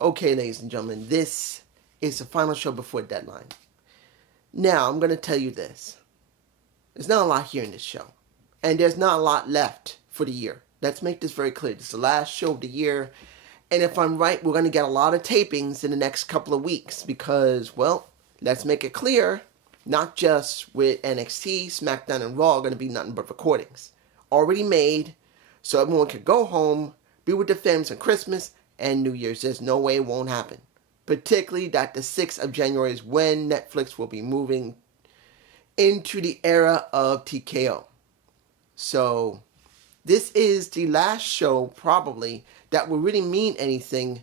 Okay, ladies and gentlemen, this is the final show before deadline. Now, I'm going to tell you this. There's not a lot here in this show. And there's not a lot left for the year. Let's make this very clear. This is the last show of the year. And if I'm right, we're going to get a lot of tapings in the next couple of weeks. Because, well, let's make it clear. Not just with NXT, SmackDown, and Raw are going to be nothing but recordings. Already made. So everyone can go home, be with their families on Christmas and New Year's. There's no way it won't happen. Particularly that the 6th of January is when Netflix will be moving into the era of TKO. So this is the last show probably that will really mean anything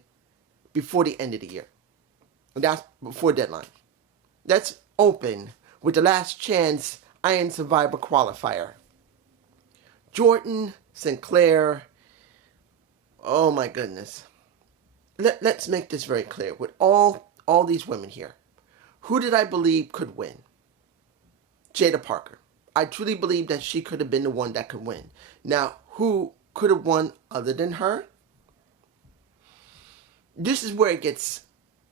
before the end of the year. And that's before deadline. Let's open with the last chance Iron Survivor qualifier. Jordan Sinclair. Oh my goodness. Let's make this very clear. With all these women here, who did I believe could win? Jada Parker. I truly believe that she could have been the one that could win. Now, who could have won other than her? This is where it gets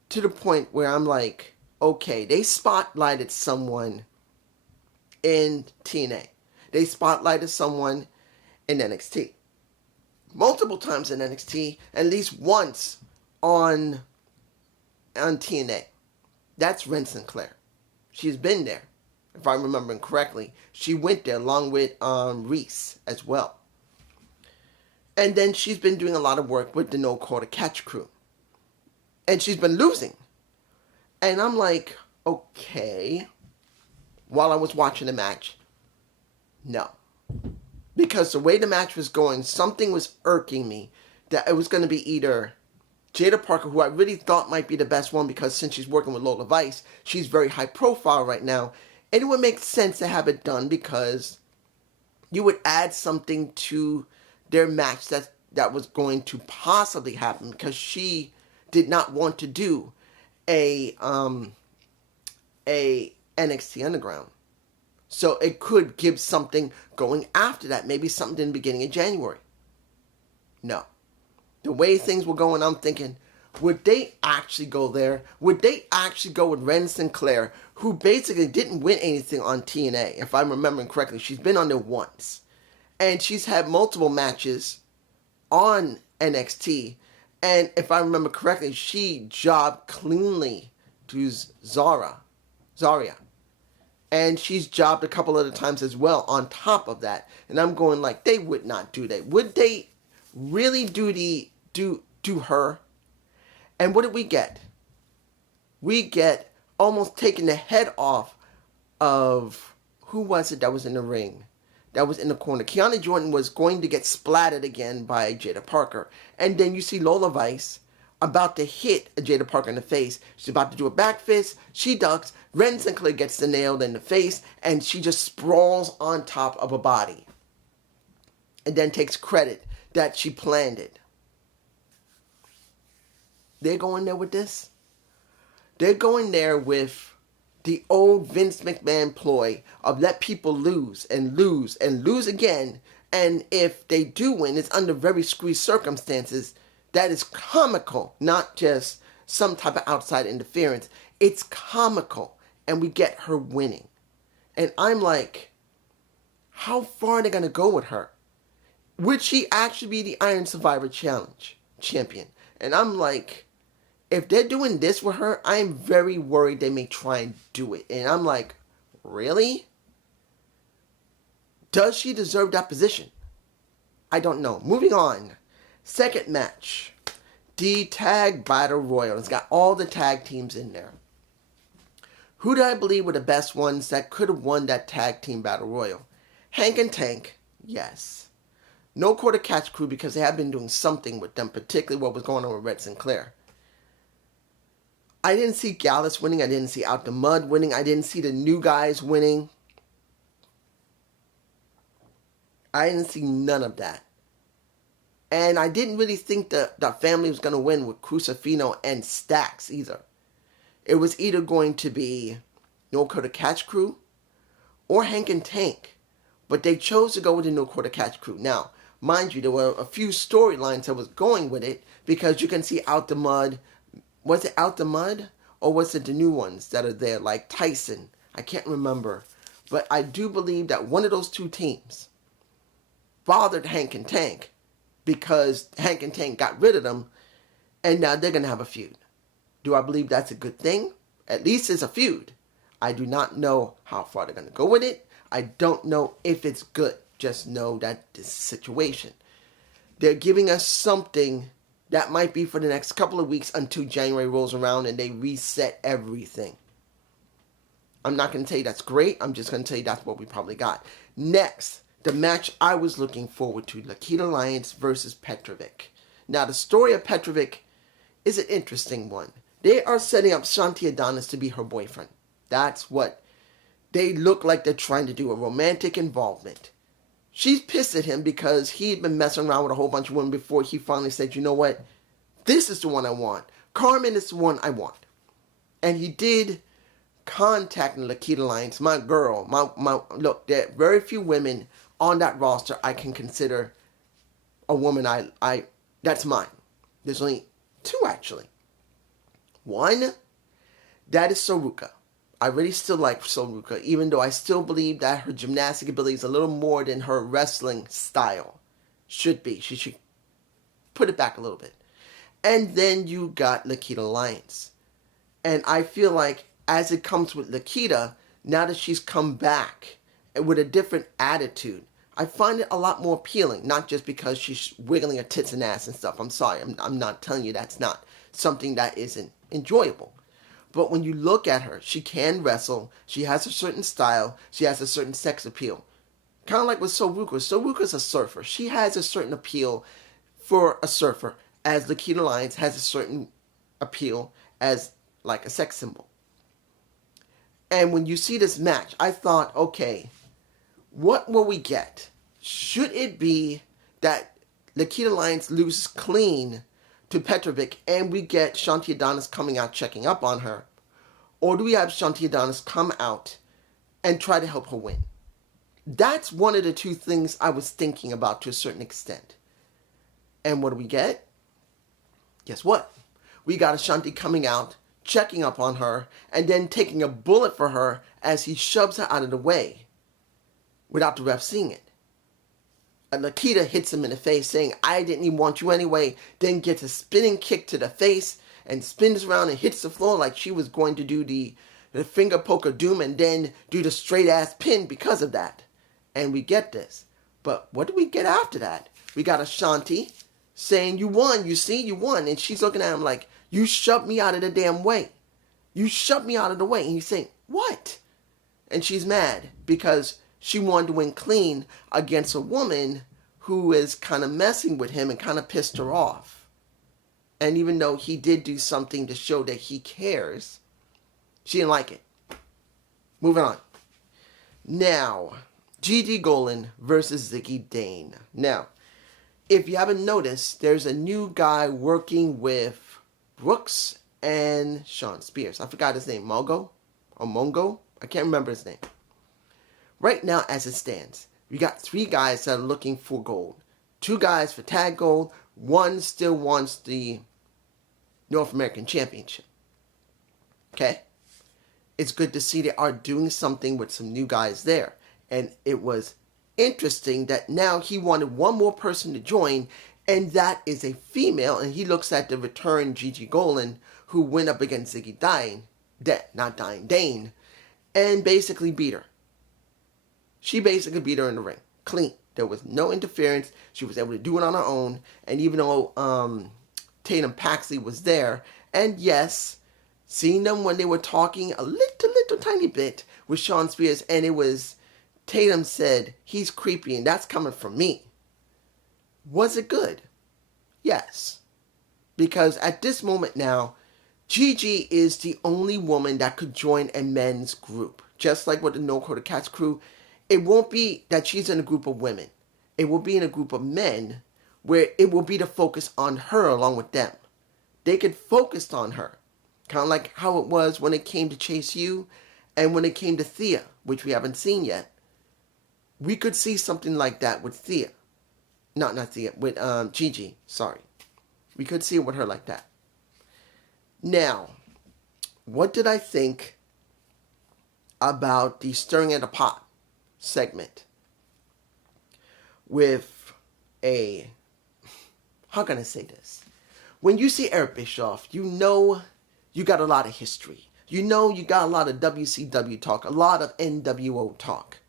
to the point where I'm like, okay, they spotlighted someone in TNA. They spotlighted someone in NXT. Multiple times in NXT, at least once on TNA. That's Ren Sinclair. She's been there, if I'm remembering correctly. She went there along with Reese as well. And then she's been doing a lot of work with the No Quarter Catch crew. And she's been losing. And I'm like, okay. While I was watching the match, no. Because the way the match was going, something was irking me that it was going to be either Jada Parker, who I really thought might be the best one because since she's working with Lola Vice, she's very high profile right now. And it would make sense to have it done because you would add something to their match that was going to possibly happen because she did not want to do a NXT Underground. So it could give something going after that. Maybe something in the beginning of January. No. The way things were going, I'm thinking, would they actually go there? Would they actually go with Ren Sinclair, who basically didn't win anything on TNA, if I'm remembering correctly? She's been on there once. And she's had multiple matches on NXT. And if I remember correctly, she jobbed cleanly to Zarya. And she's jobbed a couple other times as well on top of that. And I'm going like, they would not do that. Would they really do her? And what did we get? We get almost taking the head off of, who was it that was in the ring? That was in the corner. Kiana Jordan was going to get splattered again by Jada Parker. And then you see Lola Vice about to hit Jada Parker in the face. She's about to do a back fist. She ducks. Ren Sinclair gets the nail in the face. And she just sprawls on top of a body. And then takes credit that she planned it. They're going there with this. They're going there with the old Vince McMahon ploy of let people lose and lose and lose again. And if they do win, it's under very squeezed circumstances. That is comical, not just some type of outside interference. It's comical. And we get her winning. And I'm like, how far are they going to go with her? Would she actually be the Iron Survivor Challenge champion? And I'm like, if they're doing this with her, I'm very worried they may try and do it. And I'm like, really? Does she deserve that position? I don't know. Moving on. Second match. The Tag Battle Royal. It's got all the tag teams in there. Who do I believe were the best ones that could have won that tag team Battle Royal? Hank and Tank. Yes. No Quarter Catch crew because they have been doing something with them, particularly what was going on with Red Sinclair. I didn't see Gallus winning. I didn't see Out the Mud winning. I didn't see the new guys winning. I didn't see none of that. And I didn't really think that the family was going to win with Crucifino and Stax either. It was either going to be No Quarter Catch crew or Hank and Tank. But they chose to go with the No Quarter Catch crew. Now, Mind you, there were a few storylines that was going with it, because you can see Out the Mud. Was it Out the Mud? Or was it the new ones that are there, like Tyson? I can't remember. But I do believe that one of those two teams bothered Hank and Tank, because Hank and Tank got rid of them, and now they're going to have a feud. Do I believe that's a good thing? At least it's a feud. I do not know how far they're going to go with it. I don't know if it's good. Just know that this situation. They're giving us something that might be for the next couple of weeks until January rolls around and they reset everything. I'm not going to tell you that's great. I'm just going to tell you that's what we probably got. Next, the match I was looking forward to, Nikita Lyons versus Petrovic. Now, the story of Petrovic is an interesting one. They are setting up Shanti Adonis to be her boyfriend. That's what they look like they're trying to do, a romantic involvement. She's pissed at him because he'd been messing around with a whole bunch of women before he finally said, you know what? This is the one I want. Carmen is the one I want. And he did contact Nikita Lyons, my girl. Look, there are very few women on that roster I can consider a woman that's mine. There's only two, actually. One, that is Saruka. I really still like Saruka, even though I still believe that her gymnastic ability is a little more than her wrestling style should be. She should put it back a little bit. And then you got Nikita Lyons. And I feel like as it comes with Nikita, now that she's come back with a different attitude, I find it a lot more appealing. Not just because she's wiggling her tits and ass and stuff. I'm sorry. I'm not telling you that's not something that isn't enjoyable. But when you look at her, she can wrestle. She has a certain style. She has a certain sex appeal. Kind of like with Saruka. Saruka's a surfer. She has a certain appeal for a surfer, as Nikita Lyons has a certain appeal as like a sex symbol. And when you see this match, I thought, okay, what will we get? Should it be that Nikita Lyons loses clean to Petrovic and we get Shanti Adonis coming out checking up on her? Or do we have Shanti Adonis come out and try to help her win? That's one of the two things I was thinking about to a certain extent. And what do we get? Guess what? We got Shanti coming out, checking up on her, and then taking a bullet for her as he shoves her out of the way without the ref seeing it. And Nikita hits him in the face saying, I didn't even want you anyway, then gets a spinning kick to the face and spins around and hits the floor like she was going to do the finger poke of doom and then do the straight ass pin because of that. And we get this. But what do we get after that? We got Ashanti saying, you won, you see, you won. And she's looking at him like, you shoved me out of the damn way. You shoved me out of the way. And he's saying, what? And she's mad because she wanted to win clean against a woman who is kind of messing with him and kind of pissed her off. And even though he did do something to show that he cares, she didn't like it. Moving on. Now, Gigi Golan versus Ziggy Dane. Now, if you haven't noticed, there's a new guy working with Brooks and Sean Spears. I forgot his name. Mongo? Or Mongo? I can't remember his name. Right now, as it stands, we got 3 guys that are looking for gold. 2 guys for tag gold. 1 still wants the North American Championship. Okay? It's good to see they are doing something with some new guys there. And it was interesting that now he wanted one more person to join, and that is a female. And he looks at the return Gigi Golan, who went up against Ziggy Dane, and basically beat her. She basically beat her in the ring. Clean. There was no interference. She was able to do it on her own. And even though Tatum Paxley was there, and yes, seeing them when they were talking a little tiny bit with Sean Spears, and it was, Tatum said, he's creepy, and that's coming from me. Was it good? Yes. Because at this moment now, Gigi is the only woman that could join a men's group. Just like with the No Quarter Cats crew, it won't be that she's in a group of women. It will be in a group of men where it will be the focus on her along with them. They could focus on her. Kind of like how it was when it came to Chase U and when it came to Thea, which we haven't seen yet. We could see something like that with Thea. Not Thea, with Gigi, sorry. We could see it with her like that. Now, what did I think about the stirring of the pot segment with a, how can I say this? When you see Eric Bischoff, you know you got a lot of history. You know you got a lot of WCW talk, a lot of NWO talk,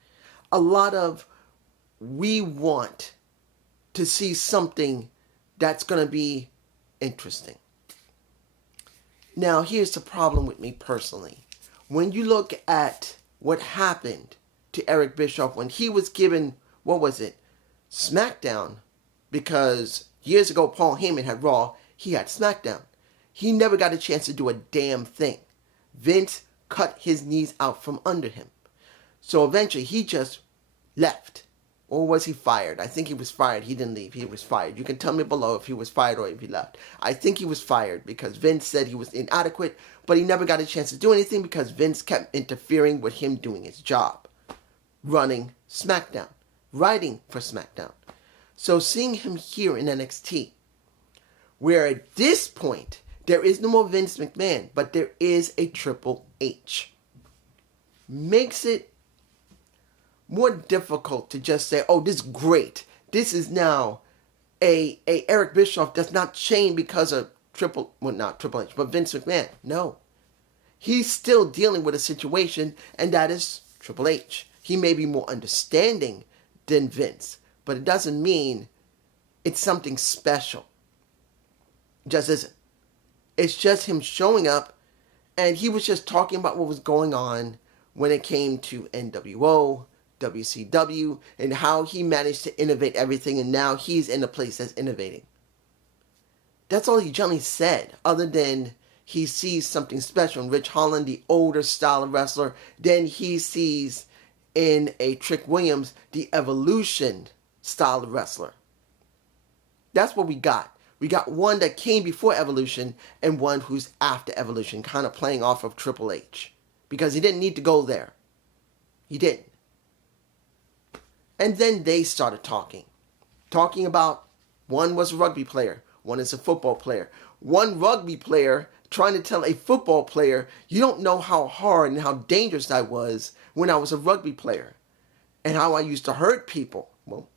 a lot of we want to see something that's going to be interesting. Now, here's the problem with me personally. When you look at what happened to Eric Bischoff when he was given, what was it, SmackDown, because years ago Paul Heyman had Raw, he had SmackDown. He never got a chance to do a damn thing. Vince cut his knees out from under him. So eventually he just left. Or was he fired? I think he was fired. He didn't leave. He was fired. You can tell me below if he was fired or if he left. I think he was fired because Vince said he was inadequate, but he never got a chance to do anything because Vince kept interfering with him doing his job. Running SmackDown. Writing for SmackDown. So seeing him here in NXT, where at this point, there is no more Vince McMahon, but there is a Triple H, makes it more difficult to just say, oh, this is great. This is now a Eric Bischoff that's not chained because of not Triple H, but Vince McMahon. No. He's still dealing with a situation, and that is Triple H. He may be more understanding than Vince, but it doesn't mean it's something special. It just isn't. It's just him showing up, and he was just talking about what was going on when it came to NWO, WCW, and how he managed to innovate everything, and now he's in a place that's innovating. That's all he generally said, other than he sees something special in Rich Holland, the older style of wrestler, then he sees in a Trick Williams the evolution style of wrestler. That's what we got. We got one that came before Evolution and one who's after Evolution, kind of playing off of Triple H. Because he didn't need to go there. He didn't. And then they started talking. Talking about one was a rugby player, one is a football player. One rugby player trying to tell a football player, you don't know how hard and how dangerous I was when I was a rugby player. And how I used to hurt people. Well,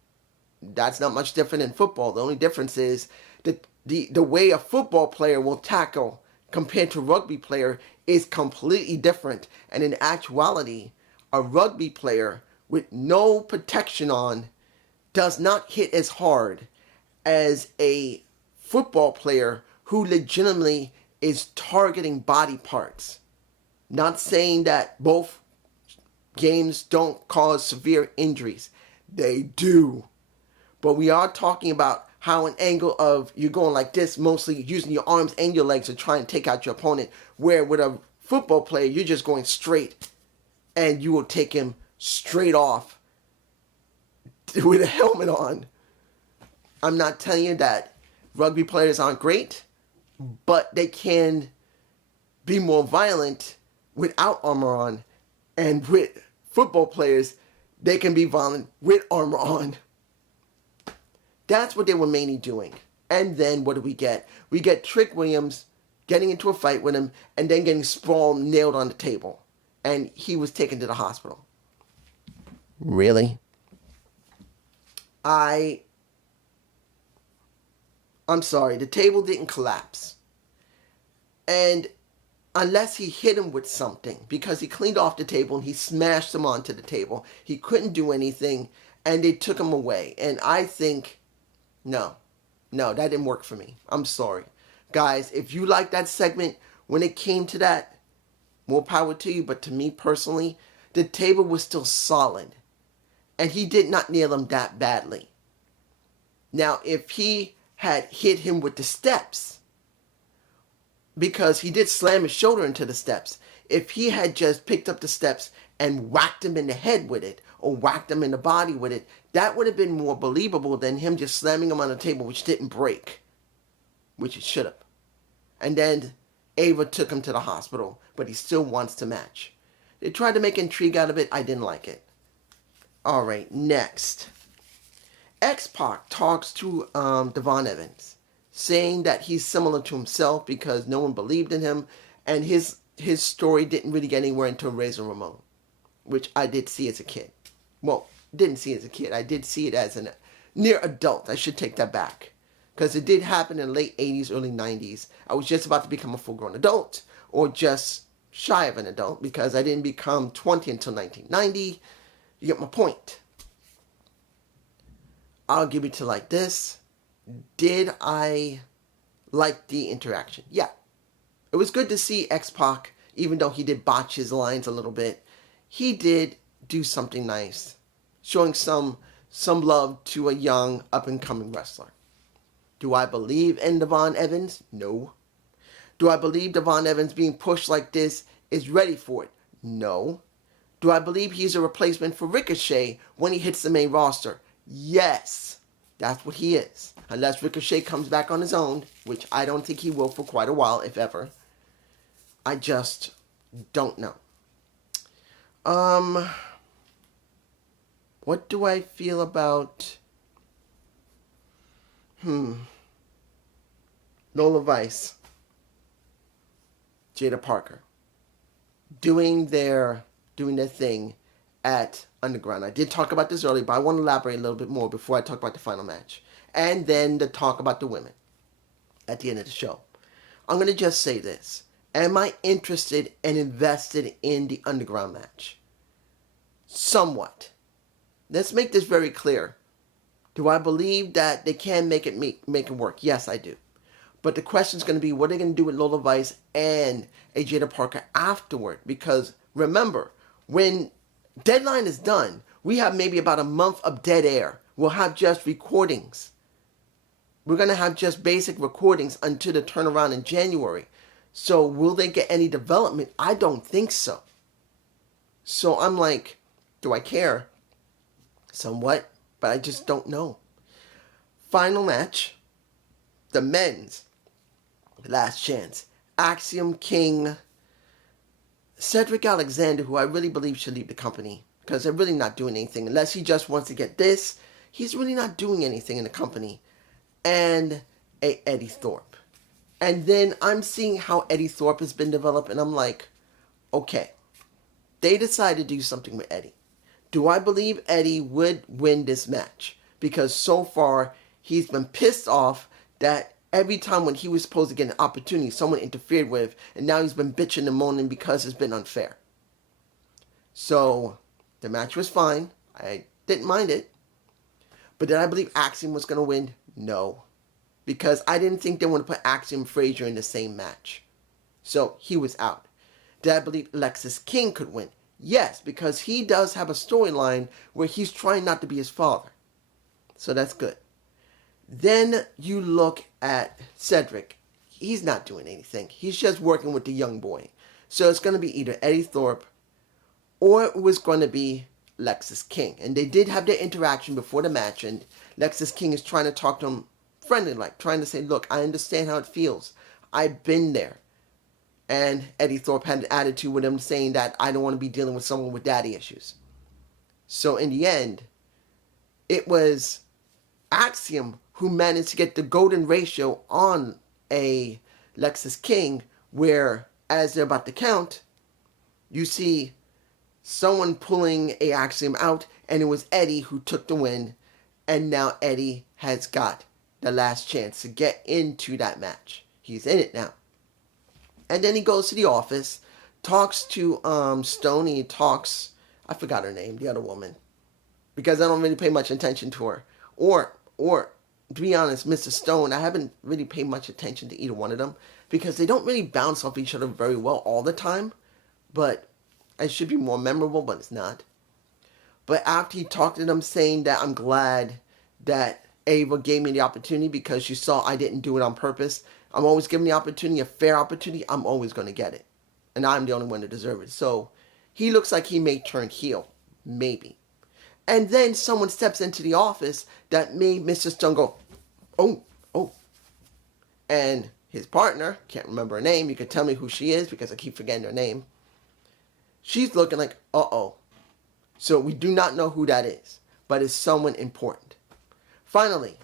that's not much different in football. The only difference is that the way a football player will tackle compared to a rugby player is completely different. And in actuality, a rugby player with no protection on does not hit as hard as a football player who legitimately is targeting body parts. Not saying that both games don't cause severe injuries. They do. But we are talking about how an angle of you're going like this, mostly using your arms and your legs to try and take out your opponent, where with a football player, you're just going straight and you will take him straight off with a helmet on. I'm not telling you that rugby players aren't great, but they can be more violent without armor on, and with football players, they can be violent with armor on. That's what they were mainly doing. And then what do we get? We get Trick Williams getting into a fight with him and then getting sprawled, nailed on the table. And he was taken to the hospital. Really? I'm sorry, the table didn't collapse. And unless he hit him with something, because he cleaned off the table and he smashed him onto the table, he couldn't do anything and they took him away. And I think, no, that didn't work for me. I'm sorry. Guys, if you like that segment, when it came to that, more power to you. But to me personally, the table was still solid. And he did not nail him that badly. Now, if he had hit him with the steps, because he did slam his shoulder into the steps, if he had just picked up the steps and whacked him in the head with it, or whacked him in the body with it, that would have been more believable than him just slamming him on the table, which didn't break, which it should have. And then Ava took him to the hospital, but he still wants to match. They tried to make intrigue out of it. I didn't like it. All right, next. X-Pac talks to Devon Evans, saying that he's similar to himself because no one believed in him, and his story didn't really get anywhere until Razor Ramon, which I did see as a kid. Well, didn't see as a kid. I did see it as a near adult. I should take that back. Because it did happen in the late 80s, early 90s. I was just about to become a full-grown adult, or just shy of an adult, because I didn't become 20 until 1990. You get my point. I'll give it to like this. Did I like the interaction? Yeah. It was good to see X-Pac, even though he did botch his lines a little bit. He did do something nice, showing some love to a young, up-and-coming wrestler. Do I believe in Devon Evans? No. Do I believe Devon Evans being pushed like this is ready for it? No. Do I believe he's a replacement for Ricochet when he hits the main roster? Yes. That's what he is. Unless Ricochet comes back on his own, which I don't think he will for quite a while, if ever. I just don't know. What do I feel about Lola Vice, Jada Parker, doing their thing at Underground? I did talk about this earlier, but I want to elaborate a little bit more before I talk about the final match. And then to talk about the women at the end of the show. I'm going to just say this. Am I interested and invested in the Underground match? Somewhat. Let's make this very clear. Do I believe that they can make it work? Yes, I do. But the question is going to be, what are they going to do with Lola Vice and Jada Parker afterward? Because remember, when Deadline is done, we have maybe about a month of dead air. We'll have just recordings. We're going to have just basic recordings until the turnaround in January. So will they get any development? I don't think so. So I'm like, do I care? Somewhat, but I just don't know. Final match, the men's last chance. Axiom, King, Cedric Alexander, who I really believe should leave the company because they're really not doing anything. Unless he just wants to get this, he's really not doing anything in the company. And Eddie Thorpe. And then I'm seeing how Eddie Thorpe has been developed, and I'm like, okay, they decided to do something with Eddie. Do I believe Eddie would win this match? Because so far, he's been pissed off that every time when he was supposed to get an opportunity, someone interfered with, and now he's been bitching and moaning because it's been unfair. So, the match was fine. I didn't mind it. But did I believe Axiom was going to win? No. Because I didn't think they want to put Axiom and Frazier in the same match. So, he was out. Did I believe Lexis King could win? Yes, because he does have a storyline where he's trying not to be his father. So that's good. Then you look at Cedric. He's not doing anything. He's just working with the young boy. So it's going to be either Eddie Thorpe or it was going to be Lexis King. And they did have their interaction before the match, and Lexis King is trying to talk to him friendly, like trying to say, look, I understand how it feels. I've been there. And Eddie Thorpe had an attitude with him saying that I don't want to be dealing with someone with daddy issues. So in the end, it was Axiom who managed to get the golden ratio on a Lexis King, where as they're about to count, you see someone pulling a Axiom out, and it was Eddie who took the win, and now Eddie has got the last chance to get into that match. He's in it now. And then he goes to the office, talks to Stoney, talks, I forgot her name, the other woman, because I don't really pay much attention to her. Or to be honest, Mr. Stone, I haven't really paid much attention to either one of them because they don't really bounce off each other very well all the time. But it should be more memorable, but it's not. But after he talked to them saying that I'm glad that Ava gave me the opportunity because she saw I didn't do it on purpose. I'm always given the opportunity, a fair opportunity, I'm always going to get it. And I'm the only one to deserve it. So he looks like he may turn heel. Maybe. And then someone steps into the office that made Mr. Stone go, oh. And his partner, can't remember her name, you can tell me who she is because I keep forgetting her name. She's looking like, uh-oh. So we do not know who that is, but it's someone important. Finally,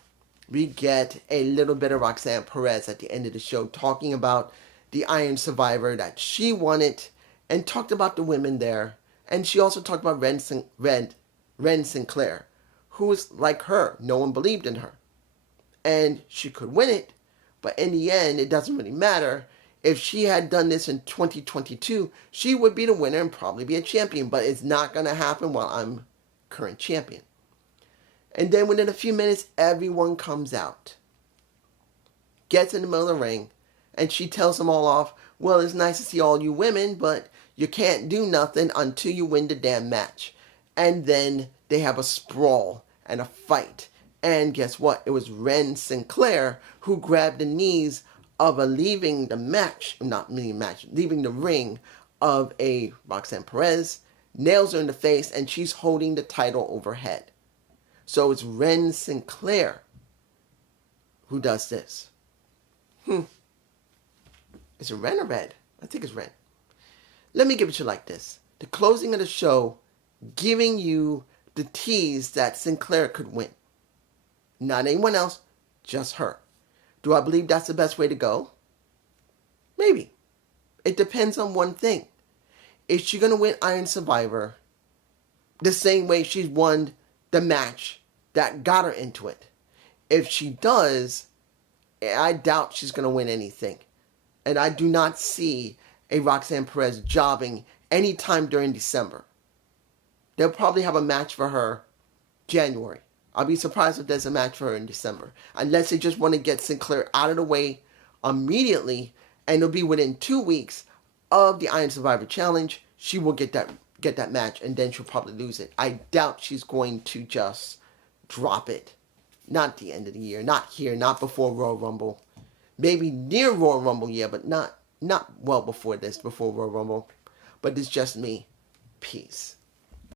we get a little bit of Roxanne Perez at the end of the show talking about the Iron Survivor that she wanted and talked about the women there. And she also talked about Ren Sinclair, who was like her. No one believed in her. And she could win it, but in the end, it doesn't really matter. If she had done this in 2022, she would be the winner and probably be a champion, but it's not going to happen while I'm current champion. And then within a few minutes, everyone comes out, gets in the middle of the ring, and she tells them all off, well, it's nice to see all you women, but you can't do nothing until you win the damn match. And then they have a sprawl and a fight. And guess what? It was Ren Sinclair who grabbed the knees of leaving the ring of a Roxanne Perez, nails her in the face, and she's holding the title overhead. So it's Ren Sinclair who does this. Is it Ren or Red? I think it's Ren. Let me give it to you like this. The closing of the show giving you the tease that Sinclair could win. Not anyone else, just her. Do I believe that's the best way to go? Maybe. It depends on one thing. Is she going to win Iron Survivor the same way she's won the match that got her into it? If she does, I doubt she's going to win anything. And I do not see a Roxanne Perez jobbing anytime during December. They'll probably have a match for her January. I'll be surprised if there's a match for her in December. Unless they just want to get Sinclair out of the way immediately, and it'll be within 2 weeks of the Iron Survivor Challenge. She will get that match, and then she'll probably lose it. I doubt she's going to just drop it. Not at the end of the year. Not here. Not before Royal Rumble. Maybe near Royal Rumble, yeah, but not well before this, before Royal Rumble. But it's just me. Peace.